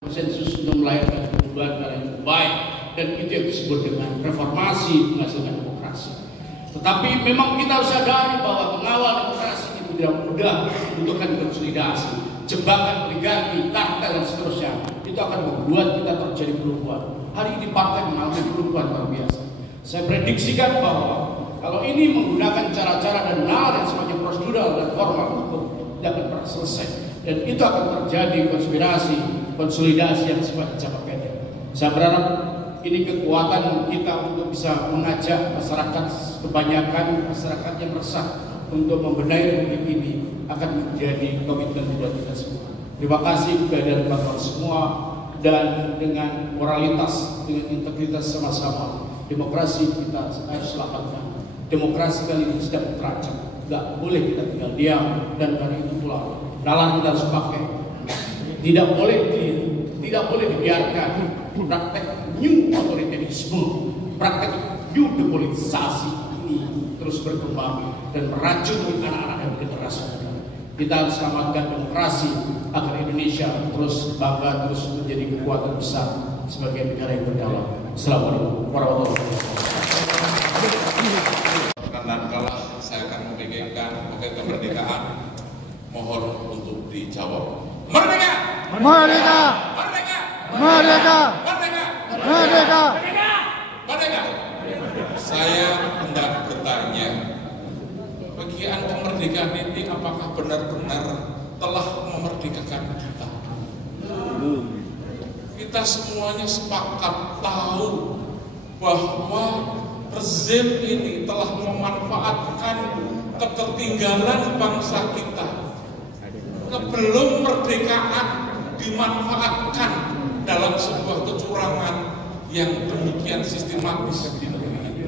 konsensus untuk melahirkan perubahan yang lebih baik, dan itu yang disebut dengan reformasi menghasilkan demokrasi. Tetapi memang kita harus sadari bahwa mengawal demokrasi itu tidak mudah, membutuhkan konsolidasi, jebakan oligarki, kartel dan seterusnya. Itu akan membuat kita terjadi perubahan. Hari ini partai mengalami perubahan luar biasa. Saya prediksikan bahwa kalau ini menggunakan cara-cara dan nalar yang sifatnya prosedural dan formal, hukum tidak akan pernah selesai, dan itu akan terjadi konsolidasi yang sifatnya jangka pendek. Saya berharap ini kekuatan kita untuk bisa mengajak masyarakat, kebanyakan masyarakat yang resah, untuk membenahi republik ini akan menjadi komitmen buat kita semua. Terima kasih kepada teman-teman semua, dan dengan moralitas, dengan integritas sama-sama, demokrasi kita harus selamatkan. Demokrasi kali ini sedang terancam, nggak boleh kita tinggal diam, dan karena itu pula nalar kita harus pakai. Tidak boleh dibiarkan praktek new otoritarianisme, praktek new depolitisasi ini terus berkembang dan meracuni anak-anak dan generasi muda. Kita harus selamatkan demokrasi agar Indonesia terus bangga, terus menjadi kekuatan besar sebagai negara yang berdaulat. Assalamualaikum warahmatullahi wabarakatuh. Kalau saya akan memikirkan pakai kemerdekaan, mohon untuk dijawab. Merdeka! Merdeka! Merdeka! Merdeka! Merdeka! Merdeka! Merdeka! Saya hendak bertanya, bagian kemerdekaan ini apakah benar-benar telah memerdekakan kita? Kita semuanya sepakat tahu bahwa rezim ini telah memanfaatkan ketertinggalan bangsa kita. Sebelum merdekaan dimanfaatkan dalam sebuah kecurangan yang demikian sistematis di negeri ini.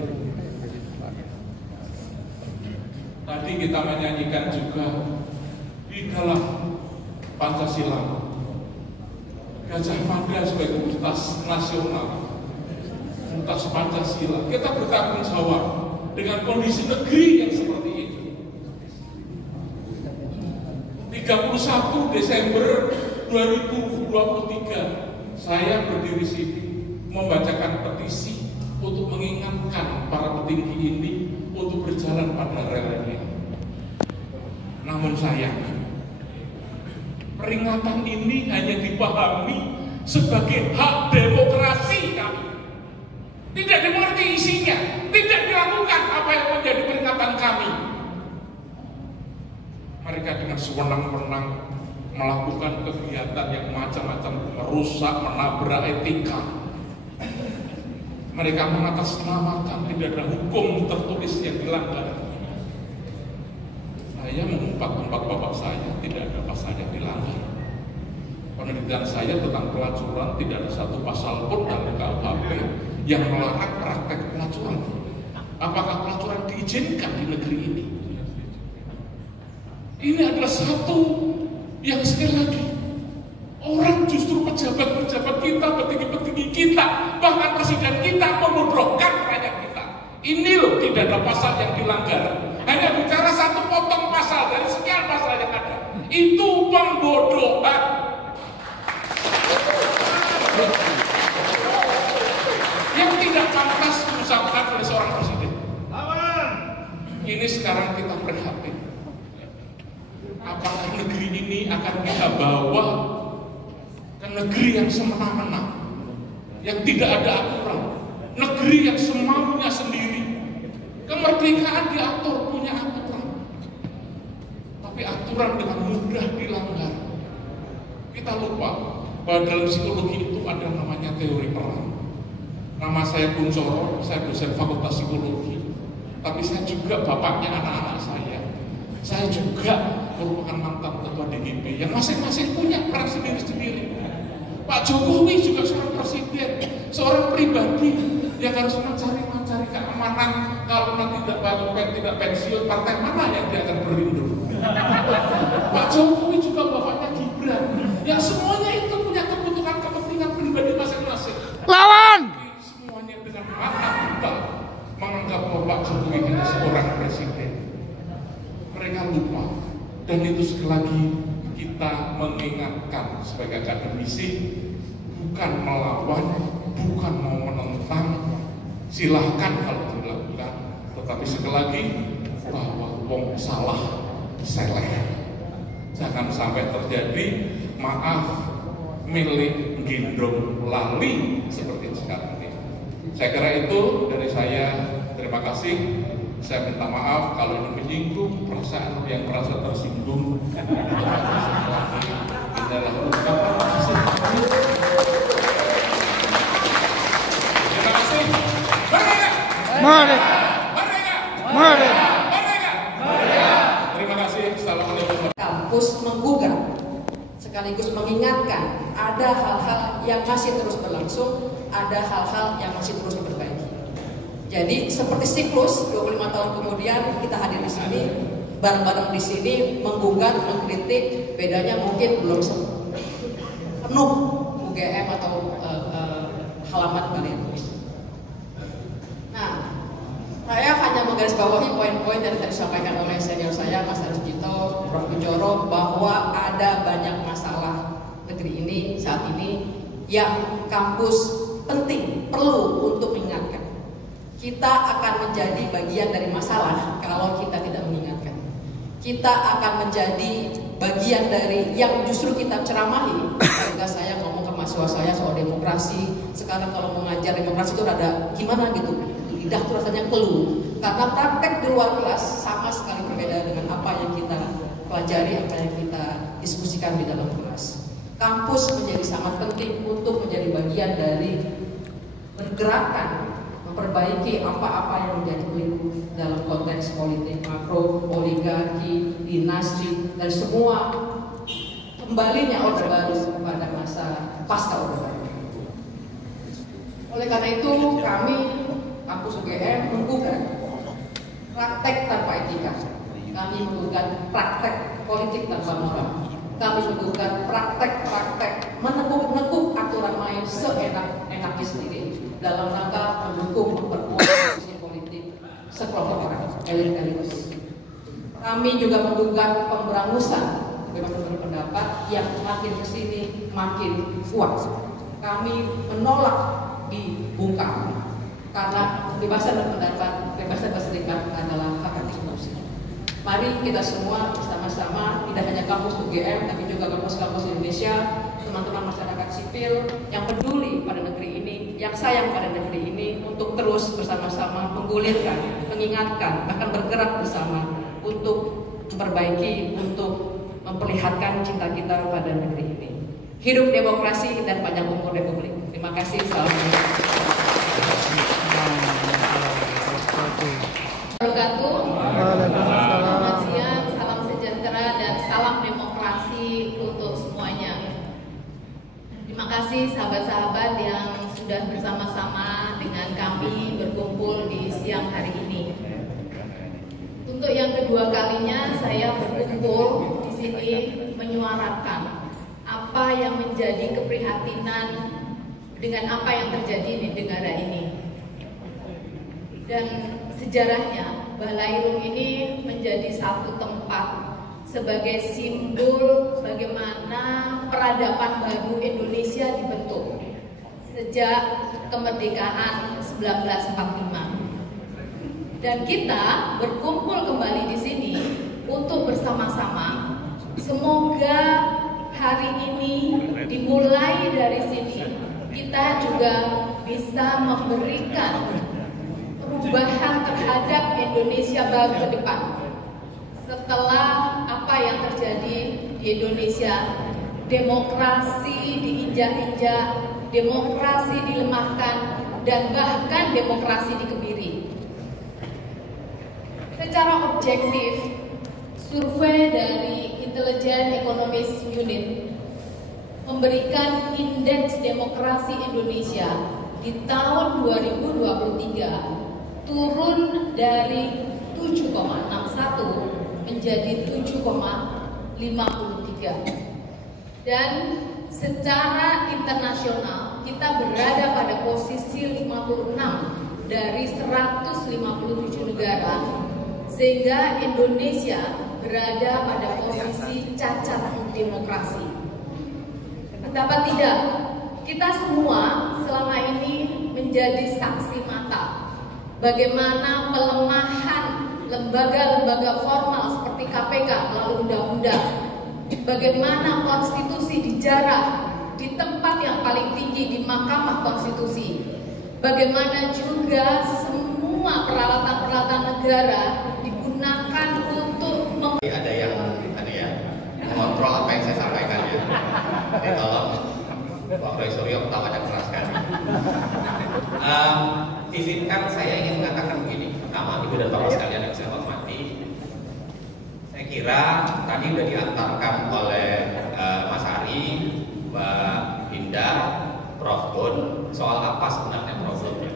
Tadi kita menyanyikan juga di dalam Pancasila, Gajah Mada sebagai entitas nasional, entitas Pancasila. Kita bertanggung jawab dengan kondisi negeri yang seperti ini. 31 Desember 2023 saya berdiri sini membacakan petisi untuk mengingatkan para petinggi ini untuk berjalan pada relnya. Namun sayang, peringatan ini hanya dipahami sebagai hak demokrasi kami. Tidak dimengerti isinya, tidak dilakukan apa yang menjadi peringatan kami. Mereka dengan sewenang-wenang melakukan kegiatan yang macam-macam, merusak, menabrak etika. Mereka mengatasnamakan tidak ada hukum tertulis yang dilanggar. Saya mengumpat-umpat bapak saya, tidak ada pasal yang dilanggar. Penelitian saya tentang pelacuran tidak ada satu pasal pun dalam KUHP yang melarang praktek pelacuran. Apakah pelacuran diizinkan di negeri ini? Ini adalah satu yang sekali lagi orang justru pejabat-pejabat kita, petinggi-petinggi kita, bahkan presiden kita membodohkan rakyat kita. Ini loh tidak ada pasal yang dilanggar. Hanya bicara satu potong pasal dari sekian pasal yang ada. Itu pembodohan. Yang tidak pantas diucapkan oleh seorang presiden. Ini sekarang kita prihatin. Apakah negeri ini akan kita bawa ke negeri yang semena-mena, yang tidak ada aturan, negeri yang semaunya sendiri? Kemerdekaan diatur, punya aturan, tapi aturan dengan mudah dilanggar. Kita lupa bahwa dalam psikologi itu ada namanya teori peran. Nama saya Kuncoro, saya dosen Fakultas Psikologi, tapi saya juga bapaknya anak-anak saya. Saya juga merupakan mantan ketua DGP yang masing-masing punya peran sendiri-sendiri. Pak Jokowi juga seorang presiden, seorang pribadi yang harus mencari keamanan. Kalau nanti tidak pensiun, partai mana yang dia akan berlindung? Pak Jokowi juga bapaknya Gibran, yang semuanya itu punya kebutuhan kepentingan pribadi masing-masing. Lawan! Semuanya dengan mata kita menganggap bahwa Pak Jokowi ini seorang presiden. Mereka lupa, dan itu sekali lagi kita mengingatkan sebagai akademisi bukan melawan, bukan mau menentang, silahkan kalau dilakukan, tetapi sekali lagi bahwa wong salah seleh, jangan sampai terjadi maaf milik gendong lali seperti sekarang ini. Saya kira itu dari saya. Terima kasih. Saya minta maaf kalau ini menyinggung perasaan yang merasa tersinggung. Adalah ungkapan kasih. Terima kasih. Merdeka! Merdeka! Merdeka! Merdeka! Merdeka! Terima kasih. Assalamualaikum. Kampus menggugat sekaligus mengingatkan ada hal-hal yang masih terus berlangsung, ada hal-hal yang masih terus diperbaiki. Jadi seperti siklus 25 tahun kemudian kita hadir di sini bareng-bareng di sini menggugat, mengkritik, bedanya mungkin belum penuh UGM atau halaman kalian. Nah, saya hanya menggarisbawahi poin-poin yang tadi disampaikan oleh senior saya Mas Arsjito, Prof. Kunchoro, bahwa ada banyak masalah negeri ini saat ini yang kampus penting perlu untuk mengingatkan. Kita akan menjadi bagian dari masalah kalau kita tidak mengingatkan. Kita akan menjadi bagian dari yang justru kita ceramahi. Ketika saya ngomong ke mahasiswa saya soal demokrasi, sekarang kalau mengajar demokrasi itu rada gimana gitu, lidah tuh rasanya keluh. Karena praktek di luar kelas sama sekali berbeda dengan apa yang kita pelajari, apa yang kita diskusikan di dalam kelas. Kampus menjadi sangat penting untuk menjadi bagian dari pergerakan memperbaiki apa-apa yang menjadi keliru dalam konteks politik makro, oligarki, dinasti, dan semua kembalinya Orde Baru pada masa pasca Orde Baru. Oleh karena itu kami kampus UGM menggugat praktek tanpa etika, kami menggugat praktek politik tanpa moral, kami menggugat praktek-praktek menekuk-nekuk aturan main seenak-enaknya sendiri dalam rangka mendukung memperkuat posisi politik sekelompok orang, elit-elit. Kami juga menggugat pemberangusan kebebasan berpendapat yang makin kesini makin kuat. Kami menolak dibuka karena kebebasan berpendapat, kebebasan berserikat adalah hak konstitusi. Mari kita semua bersama-sama, tidak hanya kampus UGM, tapi juga kampus-kampus Indonesia, teman-teman masyarakat sipil yang peduli pada negeri ini, yang sayang pada negeri ini, untuk terus bersama-sama menggulirkan, mengingatkan, bahkan bergerak bersama untuk memperbaiki, untuk memperlihatkan cinta kita pada negeri ini. Hidup demokrasi dan panjang umur Republik. Terima kasih. Assalamualaikum. Selamat siang, salam sejahtera dan salam demokrasi untuk semuanya. Terima kasih sahabat-sahabat yang sudah bersama-sama dengan kami berkumpul di siang hari ini. Untuk yang kedua kalinya saya berkumpul di sini menyuarakan apa yang menjadi keprihatinan dengan apa yang terjadi di negara ini. Dan sejarahnya Balairung ini menjadi satu tempat sebagai simbol bagaimana peradaban baru Indonesia dibentuk sejak kemerdekaan 1945. Dan kita berkumpul kembali di sini untuk bersama-sama. Semoga hari ini dimulai dari sini kita juga bisa memberikan perubahan terhadap Indonesia baru ke depan. Setelah apa yang terjadi di Indonesia, demokrasi diinjak-injak, demokrasi dilemahkan, dan bahkan demokrasi dikebiri. Secara objektif, survei dari Intelligence Economist Unit memberikan indeks demokrasi Indonesia di tahun 2023 turun dari 7,61 menjadi 7,53. Dan secara internasional kita berada pada posisi 56 dari 157 negara, sehingga Indonesia berada pada posisi cacat demokrasi. Betapa tidak, kita menjadi saksi mata bagaimana pelemahan lembaga-lembaga formal seperti KPK melalui undang-undang, bagaimana konstitusi dijarah di tempat yang paling tinggi di Mahkamah Konstitusi, bagaimana juga semua peralatan-peralatan negara digunakan untuk ada yang mengontrol apa yang saya sampaikan ya. Jadi tolong Pak Roy Suryo ketawanya keras sekali. Izinkan saya ingin mengatakan begini. Pertama, Ibu dan Bapak sekalian yang saya hormati, saya kira tadi sudah diantarkan oleh Mas Ari, Mbak Indah, Prof. Gun soal apa sebenarnya problemnya.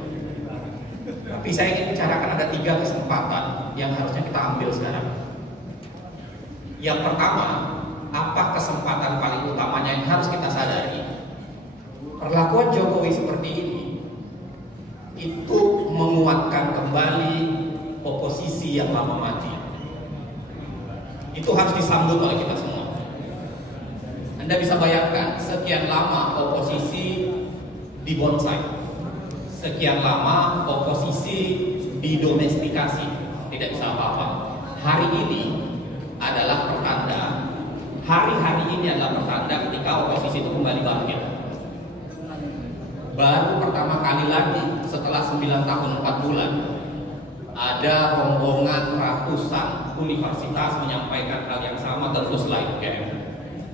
Tapi saya ingin bicarakan ada 3 kesempatan yang harusnya kita ambil sekarang. Yang pertama, apa kesempatan paling utamanya yang harus kita sadari? Perlakuan Jokowi seperti ini itu menguatkan kembali oposisi yang lama mati. Itu harus disambut oleh kita semua. Anda bisa bayangkan sekian lama oposisi dibonsai, sekian lama oposisi didomestikasi, tidak bisa apa-apa. Hari ini adalah pertanda, hari-hari ini adalah pertanda ketika oposisi itu kembali bangkit. Baru pertama kali lagi setelah 9 tahun 4 bulan ada rombongan ratusan universitas menyampaikan hal yang sama terus lain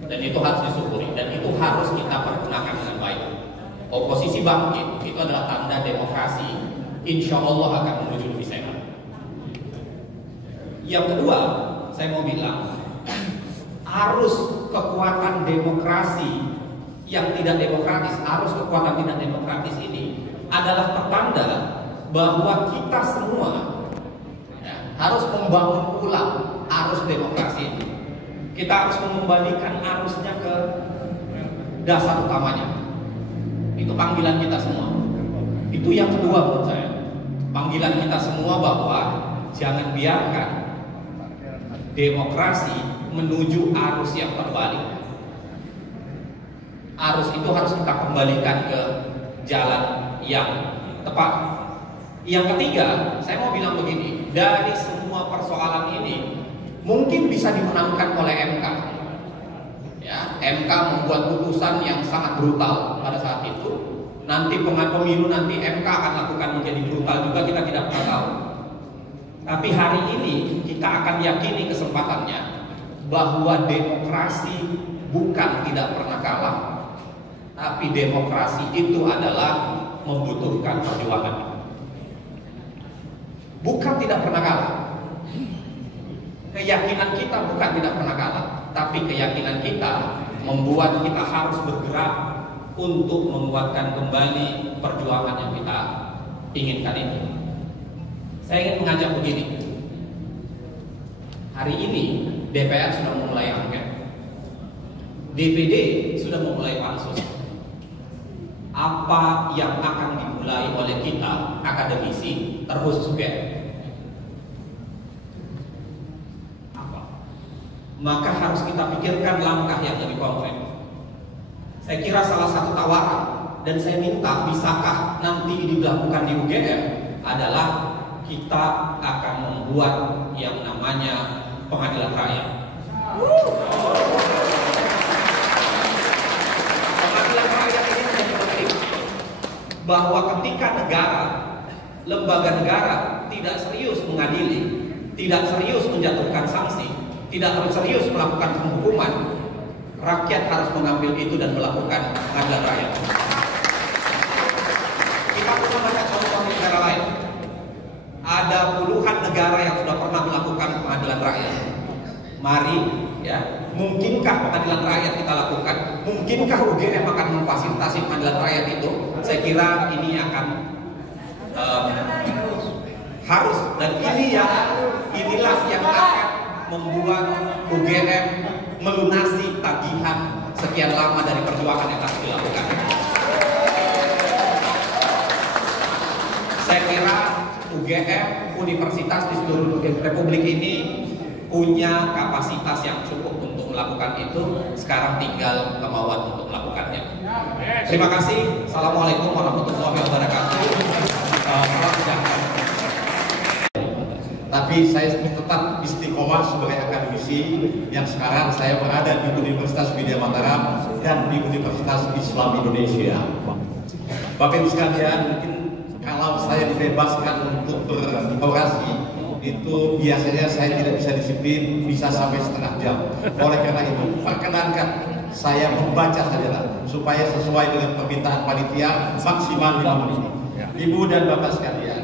dan itu harus disyukuri dan itu harus kita pergunakan dengan baik. Oposisi bangkit itu adalah tanda demokrasi insya Allah akan menuju lebih sehat. Yang kedua, saya mau bilang arus kekuatan demokrasi yang tidak demokratis, arus kekuatan tidak demokratis ini adalah pertanda bahwa kita semua harus membangun ulang arus demokrasi ini. Kita harus mengembalikan arusnya ke dasar utamanya. Itu panggilan kita semua. Itu yang kedua menurut saya. Panggilan kita semua bahwa jangan biarkan demokrasi menuju arus yang terbalik. Arus itu harus kita kembalikan ke jalan yang tepat. Yang ketiga, saya mau bilang begini, dari semua persoalan ini mungkin bisa dimenangkan oleh MK. Ya, MK membuat putusan yang sangat brutal pada saat itu. Nanti pemilu nanti MK akan lakukan menjadi brutal juga, kita tidak pernah tahu. Tapi hari ini kita akan yakini kesempatannya bahwa demokrasi bukan tidak pernah kalah, tapi demokrasi itu adalah membutuhkan perjuangan. Bukan tidak pernah kalah. Keyakinan kita bukan tidak pernah kalah, tapi keyakinan kita membuat kita harus bergerak untuk menguatkan kembali perjuangan yang kita inginkan ini. Saya ingin mengajak begini. Hari ini DPR sudah memulai angket, DPD sudah memulai pansus. Apa yang akan dimulai oleh kita akademisi terkhusus UGM? Apa? Maka harus kita pikirkan langkah yang lebih konkret. Saya kira salah satu tawaran dan saya minta bisakah nanti dilakukan di UGM adalah kita akan membuat yang namanya pengadilan rakyat. Pengadilan rakyat ini menjadi penting bahwa ketika negara, lembaga negara tidak serius mengadili, tidak serius menjatuhkan sanksi, tidak serius melakukan penghukuman, rakyat harus mengambil itu dan melakukan pengadilan rakyat. Kita punya banyak contoh di negara lain. Ada puluhan negara yang sudah pernah melakukan pengadilan rakyat. Mari, ya, mungkinkah pengadilan rakyat kita lakukan? Mungkinkah UGM akan memfasilitasi pengadilan rakyat itu? Saya kira ini akan harus, dan inilah yang akan membuat UGM melunasi tagihan sekian lama dari perjuangan yang harus dilakukan. Saya kira UGM, universitas di seluruh Republik ini punya kapasitas yang cukup untuk melakukan itu, sekarang tinggal kemauan untuk melakukannya. Terima kasih. Assalamualaikum warahmatullahi wabarakatuh. Salam sejahtera. Tapi saya tetap istiqomah sebagai akademisi yang sekarang saya berada di Universitas Widya Mataram dan di Universitas Islam Indonesia. Bapak Ibu sekalian, mungkin kalau saya dibebaskan untuk berorasi, itu biasanya saya tidak bisa disiplin, bisa sampai setengah jam. Oleh karena itu, perkenankan saya membaca saja supaya sesuai dengan permintaan panitia maksimal 5 menit. Ibu dan Bapak sekalian,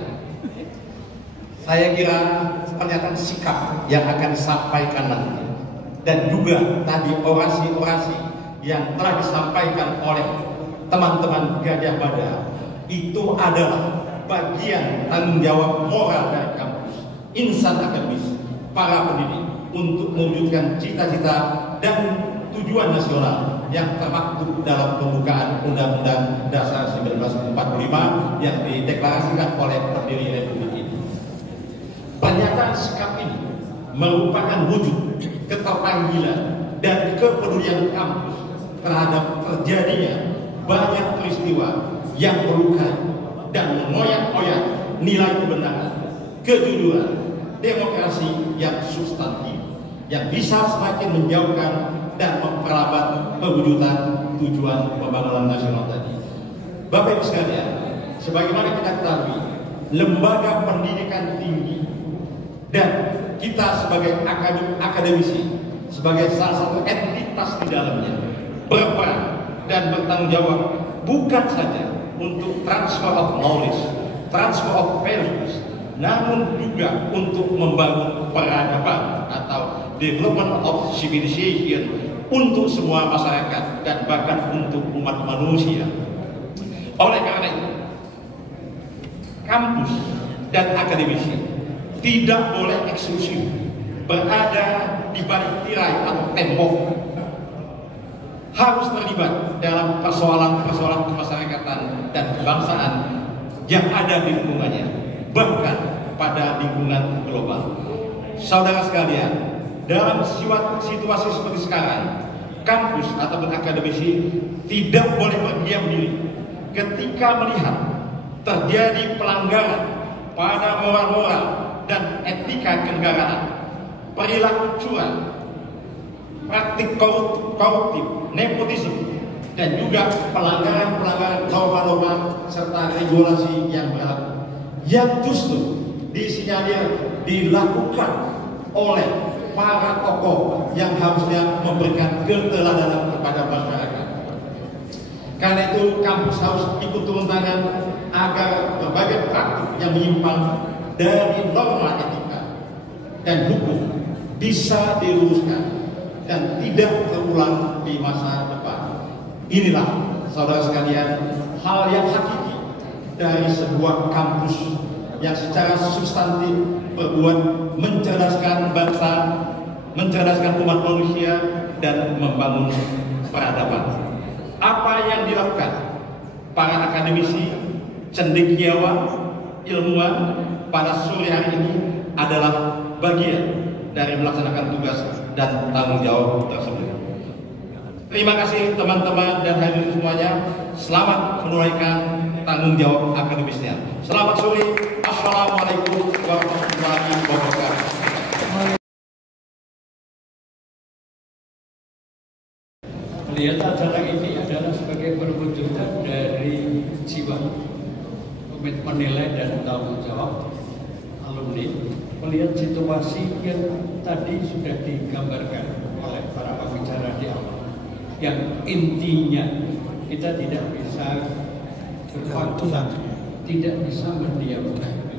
saya kira pernyataan sikap yang akan disampaikan nanti dan juga tadi orasi-orasi yang telah disampaikan oleh teman-teman Gajah Mada itu adalah bagian tanggung jawab moral dari kampus, insan akademis, para pendidik untuk mewujudkan cita-cita dan tujuan nasional yang termaktub dalam pembukaan Undang-Undang Dasar 1945 yang dideklarasikan oleh pendiri Republik ini. Pernyataan sikap ini merupakan wujud keterpanggilan dan kepedulian kampus terhadap terjadinya banyak peristiwa yang melukai dan mengoyak-oyak nilai kebenaran, kejujuran, demokrasi yang substantif yang bisa semakin menjauhkan dan memperlambat pewujudan tujuan pembangunan nasional tadi. Bapak Ibu sekalian, sebagaimana kita ketahui, lembaga pendidikan tinggi dan kita sebagai akademisi, sebagai salah satu entitas di dalamnya, berperan dan bertanggung jawab bukan saja untuk transfer of knowledge, transfer of values, namun juga untuk membangun peradaban atau development of civilization untuk semua masyarakat dan bahkan untuk umat manusia. Oleh karena itu, kampus dan akademisi tidak boleh eksklusif berada di balik tirai atau tembok, harus terlibat dalam persoalan-persoalan kemasyarakatan dan kebangsaan yang ada di lingkungannya, bahkan pada lingkungan global. Saudara sekalian, dalam situasi seperti sekarang, kampus ataupun akademisi tidak boleh berdiam diri ketika melihat terjadi pelanggaran pada moral-moral dan etika kenegaraan, perilaku curang, praktik koruptif, nepotisme, dan juga pelanggaran-pelanggaran norma-norma serta regulasi yang berlaku, yang justru disinyalir dilakukan oleh para tokoh yang harusnya memberikan keteladanan kepada masyarakat. Karena itu kampus harus ikut turun tangan agar berbagai praktik yang menyimpang dari norma etika dan hukum bisa diluruskan dan tidak terulang di masa depan. Inilah saudara sekalian hal yang hakiki dari sebuah kampus yang secara substantif berbuat mencerdaskan bangsa, mencerdaskan umat manusia, dan membangun peradaban. Apa yang dilakukan para akademisi, cendekiawan, ilmuwan pada sore hari ini adalah bagian dari melaksanakan tugas dan tanggung jawab tersebut. Terima kasih teman-teman dan hadirin semuanya. Selamat menunaikan tanggung jawab akademisnya. Selamat sore. Assalamualaikum warahmatullahi wabarakatuh. Melihat acara ini adalah sebagai perwujudan dari jiwa komitmen nilai dan tanggung jawab alumni. Melihat situasi yang tadi sudah digambarkan oleh para pembicara di awal, yang intinya kita tidak bisa berpaksa, tidak bisa mendiamkan,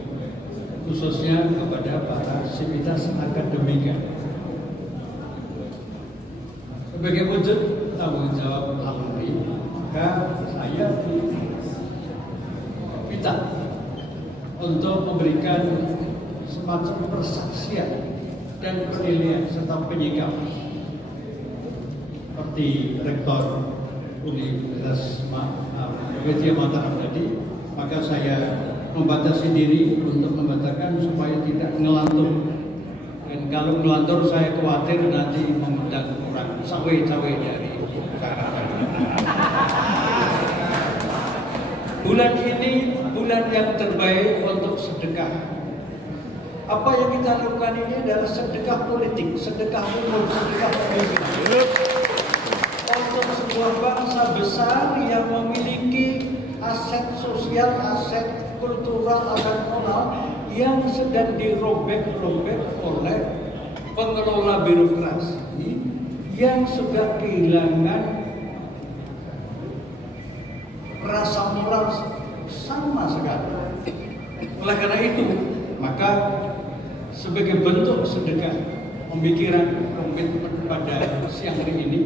khususnya kepada para sivitas akademika. Sebagai wujud tanggung jawab alumni, maka saya diminta untuk memberikan semacam persaksian dan penilaian serta penyikapan seperti Rektor Universitas Widya Mataram tadi. Maka saya membatasi diri untuk membacakan supaya tidak ngelantur Dan kalau ngelantur saya khawatir nanti mengundang orang cawe-cawe dari Jakarta. Bulan ini bulan yang terbaik untuk sedekah. Apa yang kita lakukan ini adalah sedekah politik, sedekah umum, sedekah pendidikan. Untuk sebuah bangsa besar yang memiliki aset sosial, aset kultural, aset moral yang sedang dirobek-robek oleh pengelola birokrasi yang sudah kehilangan rasa moral sama sekali. Oleh karena itu, maka sebagai bentuk sedekah pemikiran komitmen pada siang hari ini,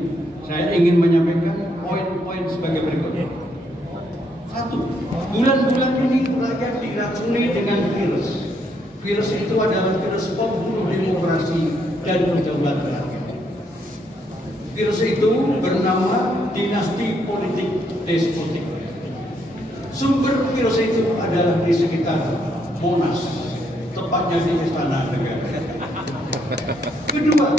saya ingin menyampaikan poin-poin sebagai berikut. 1. Bulan-bulan ini rakyat diracuni dengan virus. Virus itu adalah virus pembunuh demokrasi dan kedaulatan rakyat. Virus itu bernama dinasti politik despotik. Sumber virus itu adalah di sekitar Monas, tepatnya di Istana Negara. Kedua,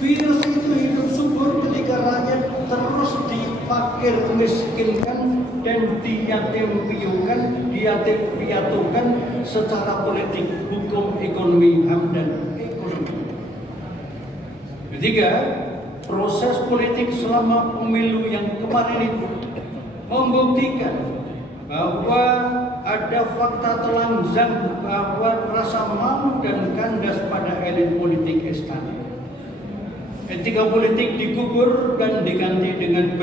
virus itu hidup subur ketika rakyat terus dipakir miskinkan dan diyatim-piatukan secara politik, hukum, ekonomi, HAM, dan ekonomi. Ketiga, proses politik selama pemilu yang kemarin itu membuktikan bahwa ada fakta telanjang bahwa rasa malu dan kandas pada elit politik istana. Etika politik dikubur dan diganti dengan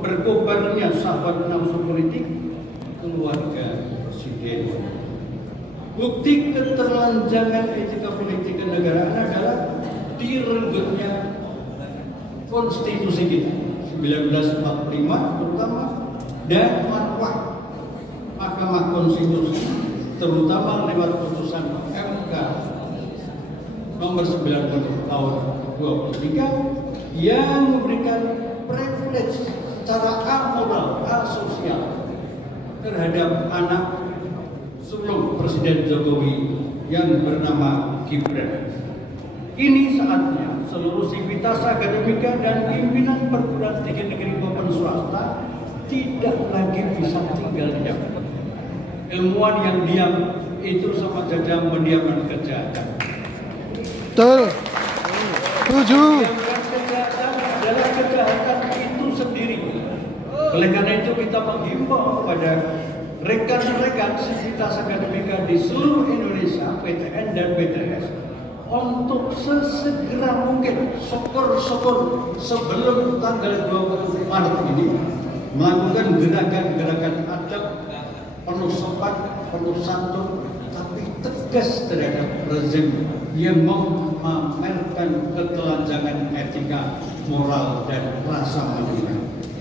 berkobarnya sahabat nafsu politik keluarga presiden. Bukti keterlanjangan etika politik kenegaraan adalah direnggutnya konstitusi kita 1945 terutama dan marwah Mahkamah Konstitusi terutama lewat putusan MK nomor 90 tahun 23 yang memberikan privilege secara amoral, asosial terhadap anak sulung Presiden Jokowi yang bernama Gibran. Ini saatnya seluruh sivitas akademika dan pimpinan perguruan tinggi negeri maupun swasta tidak lagi bisa tinggal diam. Ilmuwan yang diam itu sama saja mendiamkan kejahatan. Betul. Setuju. Kejahatan adalah kejahatan itu sendiri. Oleh karena itu kita menghimbau kepada rekan-rekan sivitas akademika di seluruh Indonesia, PTN dan BTS, untuk sesegera mungkin, syukur-syukur sebelum tanggal 20 Maret ini melakukan gerakan-gerakan adab penuh sopan, penuh santun, tapi tegas terhadap rezim yang memamerkan ketelanjangan etika, moral, dan rasa malunya.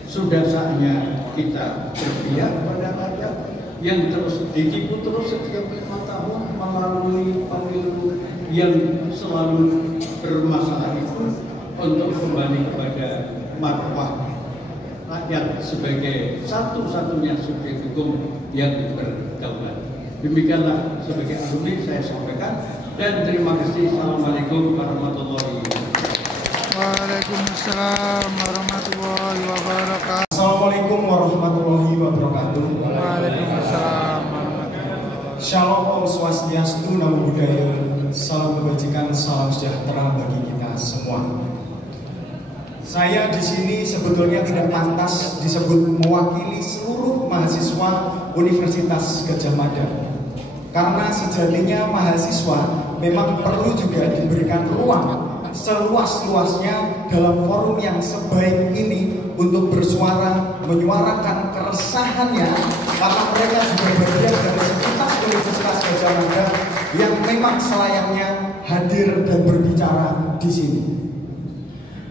Sudah saatnya kita berpihak pada rakyat yang terus ditipu terus setiap 5 tahun melalui pemilu yang selalu bermasalah itu untuk kembali kepada marwah rakyat sebagai satu-satunya subjek hukum yang berdaulat. Demikianlah sebagai alumni saya sampaikan dan terima kasih. Assalamualaikum warahmatullahi wabarakatuh. Waalaikumsalam warahmatullahi wabarakatuh. Assalamualaikum warahmatullahi wabarakatuh. Waalaikumsalam warahmatullahi wabarakatuh. Shalom, Om Swastiastu, Namo Buddhaya, salam kebajikan, salam sejahtera bagi kita semua. Saya di sini sebetulnya tidak pantas disebut mewakili seluruh mahasiswa Universitas Gadjah Mada. Karena sejatinya mahasiswa memang perlu juga diberikan ruang seluas-luasnya dalam forum yang sebaik ini untuk bersuara, menyuarakan keresahannya, karena mereka juga bagian dari sivitas Universitas Gadjah Mada yang memang selayaknya hadir dan berbicara di sini.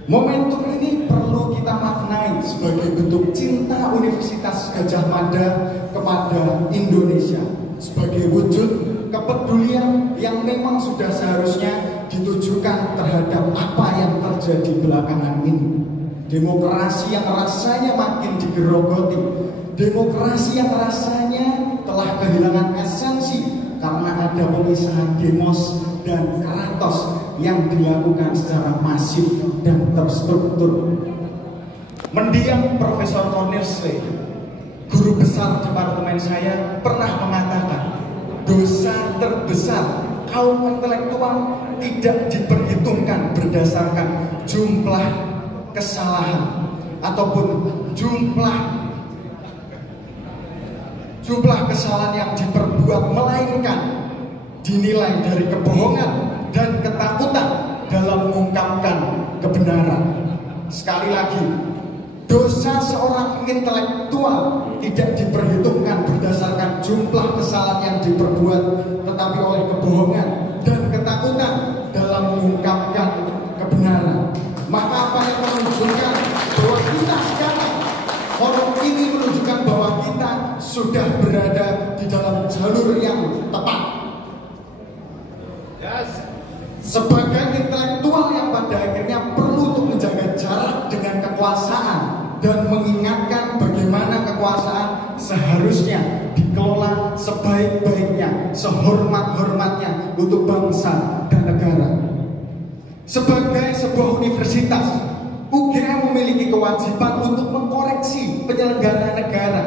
Momentum ini perlu kita maknai sebagai bentuk cinta Universitas Gadjah Mada kepada Indonesia, sebagai wujud kepedulian yang memang sudah seharusnya ditujukan terhadap apa yang terjadi belakangan ini. Demokrasi yang rasanya makin digerogoti, demokrasi yang rasanya telah kehilangan esensi karena ada pemisahan demos dan kratos yang dilakukan secara masif dan terstruktur. Mendiang Profesor Cornelius, guru besar departemen saya, pernah mengatakan dosa terbesar kaum intelektual tidak diperhitungkan berdasarkan jumlah kesalahan ataupun jumlah kesalahan yang diperbuat, melainkan dinilai dari kebohongan dan ketakutan dalam mengungkapkan kebenaran. Sekali lagi, dosa seorang intelektual tidak diperhitungkan berdasarkan jumlah kesalahan yang diperbuat, tetapi oleh kebohongan dan ketakutan dalam mengungkapkan kebenaran. Maka apa yang menunjukkan bahwa kita sekarang, orang ini menunjukkan bahwa kita sudah berada di dalam jalur yang tepat. Sebagai intelektual yang pada akhirnya perlu untuk menjaga jarak dengan kekuasaan dan mengingatkan bagaimana kekuasaan seharusnya dikelola sebaik-baiknya, sehormat-hormatnya untuk bangsa dan negara. Sebagai sebuah universitas, UGM memiliki kewajiban untuk mengkoreksi penyelenggara negara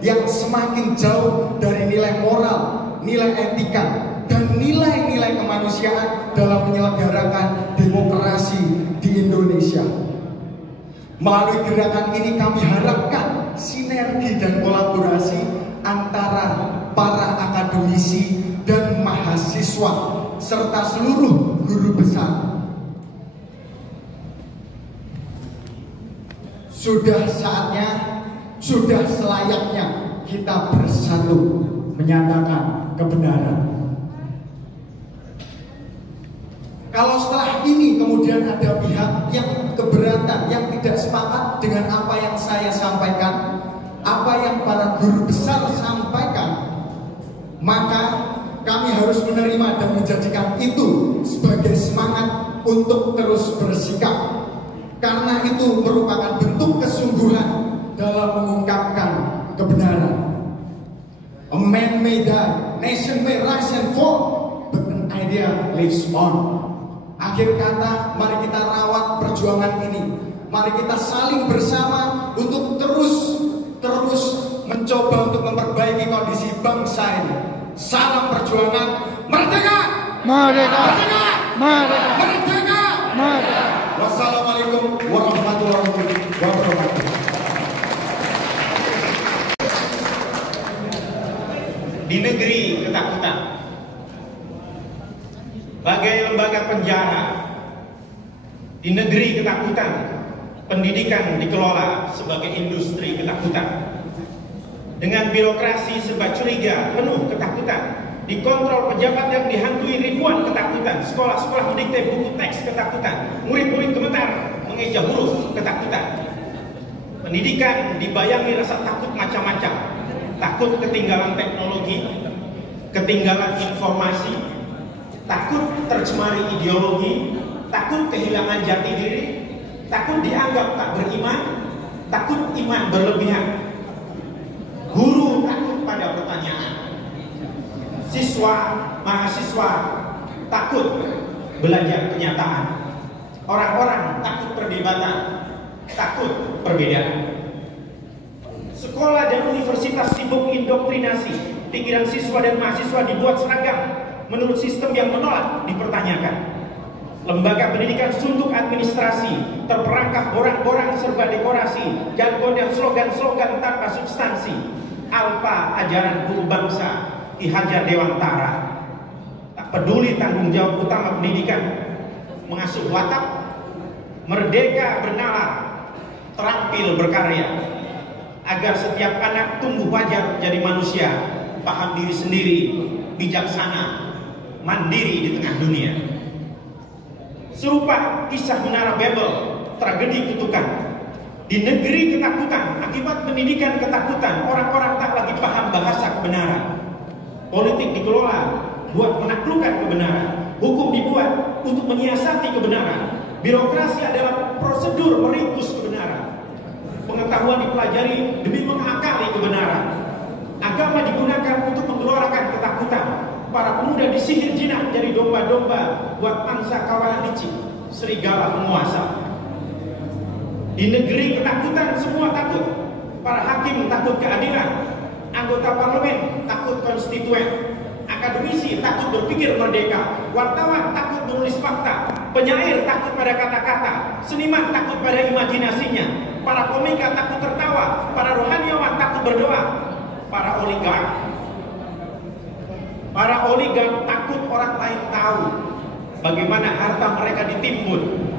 yang semakin jauh dari nilai moral, nilai etika, dan nilai-nilai kemanusiaan dalam menyelenggarakan demokrasi di Indonesia. Melalui gerakan ini kami harapkan sinergi dan kolaborasi antara para akademisi dan mahasiswa serta seluruh guru besar. Sudah saatnya, sudah selayaknya kita bersatu menyatakan kebenaran. Kalau setelah ini kemudian ada pihak yang keberatan, yang tidak sepakat dengan apa yang saya sampaikan, apa yang para guru besar sampaikan, maka kami harus menerima dan menjadikan itu sebagai semangat untuk terus bersikap. Karena itu merupakan bentuk kesungguhan dalam mengungkapkan kebenaran. A man may die, nation may rise and fall, but an idea lives on. Akhir kata, mari kita rawat perjuangan ini. Mari kita saling bersama untuk terus mencoba untuk memperbaiki kondisi bangsa ini. Salam perjuangan, merdeka! Merdeka! Merdeka! Merdeka! Merdeka! Merdeka! Wassalamualaikum warahmatullahi wabarakatuh. Di negeri ketakutan, bagai lembaga penjara, di negeri ketakutan, pendidikan dikelola sebagai industri ketakutan. Dengan birokrasi serba curiga, penuh ketakutan, dikontrol pejabat yang dihantui ribuan ketakutan, sekolah-sekolah mendikte buku teks ketakutan, murid-murid gemetar mengeja huruf ketakutan. Pendidikan dibayangi rasa takut macam-macam, takut ketinggalan teknologi, ketinggalan informasi, takut tercemari ideologi, takut kehilangan jati diri, takut dianggap tak beriman, takut iman berlebihan. Guru takut pada pertanyaan, siswa, mahasiswa takut belajar kenyataan, orang-orang takut perdebatan, takut perbedaan. Sekolah dan universitas sibuk indoktrinasi, pikiran siswa dan mahasiswa dibuat seragam menurut sistem yang menolak dipertanyakan. Lembaga pendidikan suntuk administrasi, terperangkap borang-borang serba dekorasi, jargon dan slogan-slogan tanpa substansi. Alpa ajaran guru bangsa dihajar dewantara. Tak peduli tanggung jawab utama pendidikan, mengasuh watak, merdeka bernalar, terampil berkarya, agar setiap anak tumbuh wajar menjadi manusia, paham diri sendiri, bijaksana, mandiri di tengah dunia. Serupa kisah Menara Babel, tragedi kutukan. Di negeri ketakutan, akibat pendidikan ketakutan, orang-orang tak lagi paham bahasa kebenaran. Politik dikelola buat menaklukkan kebenaran, hukum dibuat untuk menyiasati kebenaran, birokrasi adalah prosedur meringkus kebenaran, pengetahuan dipelajari demi mengakali kebenaran, agama digunakan untuk menggelorakan ketakutan, para pemuda disihir jinak jadi domba-domba buat mangsa kawanan licik, serigala penguasa. Di negeri ketakutan semua takut. Para hakim takut keadilan, anggota parlemen takut konstituen, akademisi takut berpikir merdeka, wartawan takut menulis fakta, penyair takut pada kata-kata, seniman takut pada imajinasinya, para komika takut tertawa, para rohaniawan takut berdoa, para oligark takut orang lain tahu bagaimana harta mereka ditimbun.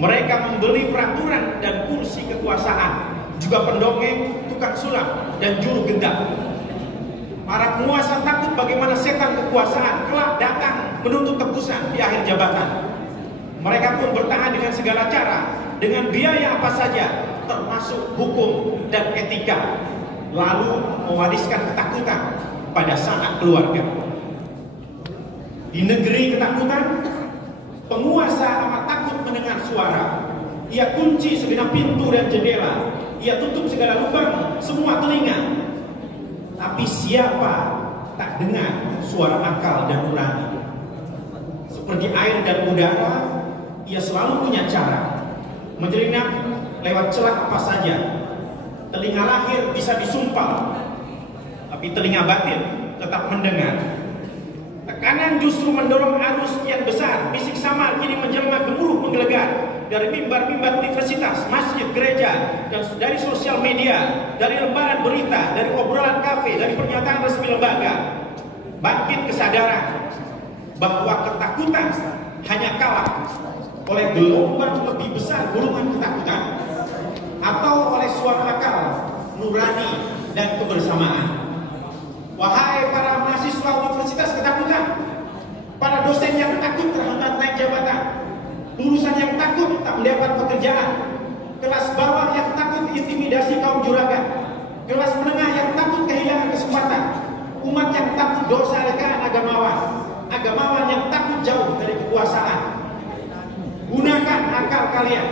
Mereka membeli peraturan dan kursi kekuasaan, juga pendongeng, tukang sulap, dan juru gendam. Para penguasa takut bagaimana setan kekuasaan kelak datang menuntut tebusan di akhir jabatan. Mereka pun bertahan dengan segala cara, dengan biaya apa saja, termasuk hukum dan etika, lalu mewariskan ketakutan pada sanak keluarga. Di negeri ketakutan, penguasa amat takut mendengar suara. Ia kunci segenap pintu dan jendela. Ia tutup segala lubang, semua telinga. Tapi siapa tak dengar suara akal dan nurani? Seperti air dan udara, ia selalu punya cara menyelinap lewat celah apa saja. Telinga lahir bisa disumpal, tapi telinga batin tetap mendengar. Tekanan justru mendorong arus kian besar. Bisik samar kini menjelma gemuruh menggelegar dari mimbar-mimbar universitas, masjid, gereja, dan dari sosial media, dari lembaran berita, dari obrolan kafe, dari pernyataan resmi lembaga. Bangkit kesadaran bahwa ketakutan hanya kalah oleh gelombang lebih besar gulungan ketakutan atau oleh suara akal, nurani, dan kebersamaan. Wahai para mahasiswa universitas ketakutan, para dosen yang takut terhambat naik jabatan, lulusan yang takut tak mendapat pekerjaan, kelas bawah yang takut intimidasi kaum juragan, kelas menengah yang takut kehilangan kesempatan, umat yang takut dosa rekaan agamawan yang takut jauh dari kekuasaan. Gunakan akal kalian,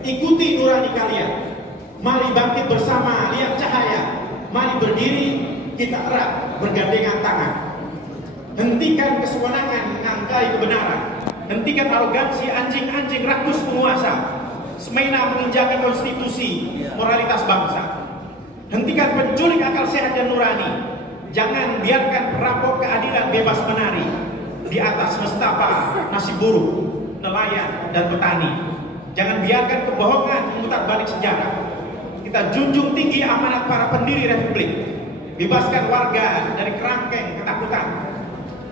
ikuti nurani kalian. Mari bangkit bersama, lihat cahaya. Mari berdiri, kita erat bergandengan tangan. Hentikan kesewenangan mengangkai kebenaran. Hentikan arogansi anjing-anjing rakus penguasa, semena menginjaki konstitusi moralitas bangsa. Hentikan penculik akal sehat dan nurani. Jangan biarkan perampok keadilan bebas menari di atas mestapa nasib buruh, nelayan, dan petani. Jangan biarkan kebohongan memutar balik sejarah. Kita junjung tinggi amanat para pendiri republik. Bebaskan warga dari kerangkeng ketakutan.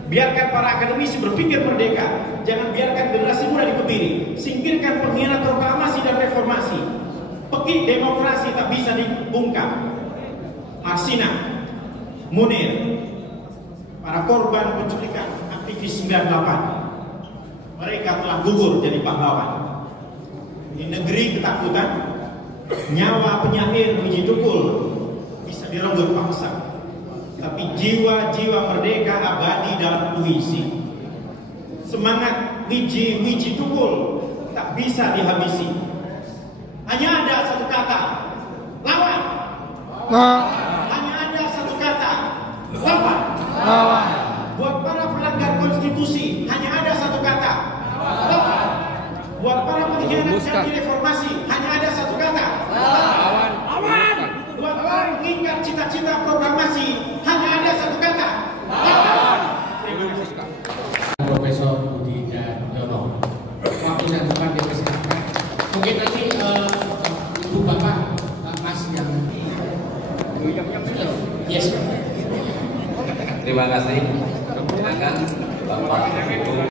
Biarkan para akademisi berpikir merdeka. Jangan biarkan generasi muda dikebiri. Singkirkan pengkhianat proklamasi dan reformasi. Pekik demokrasi tak bisa dibungkam. Arsina, Munir, para korban penculikan aktivis 98, mereka telah gugur jadi pahlawan. Di negeri ketakutan, nyawa penyair Wiji Tukul bisa direnggut paksa, tapi jiwa-jiwa merdeka abadi dalam puisi. Semangat Wiji Tukul tak bisa dihabisi. Hanya ada satu kata, lawan. Hanya ada satu kata, lawan. Buat para pelanggar konstitusi, hanya ada satu kata, lawan. Buat para pengkhianat janji reformasi, hanya ada satu kata, lawan. Buat para pengingkar cita-cita proklamasi, hanya ada satu kata, lawan. Profesor Budi dan Yono, waktu dan tempat dipersilakan. Mungkin nanti Ibu Bapak Mas yang yes. Terima kasih. Silakan Bapak Ibu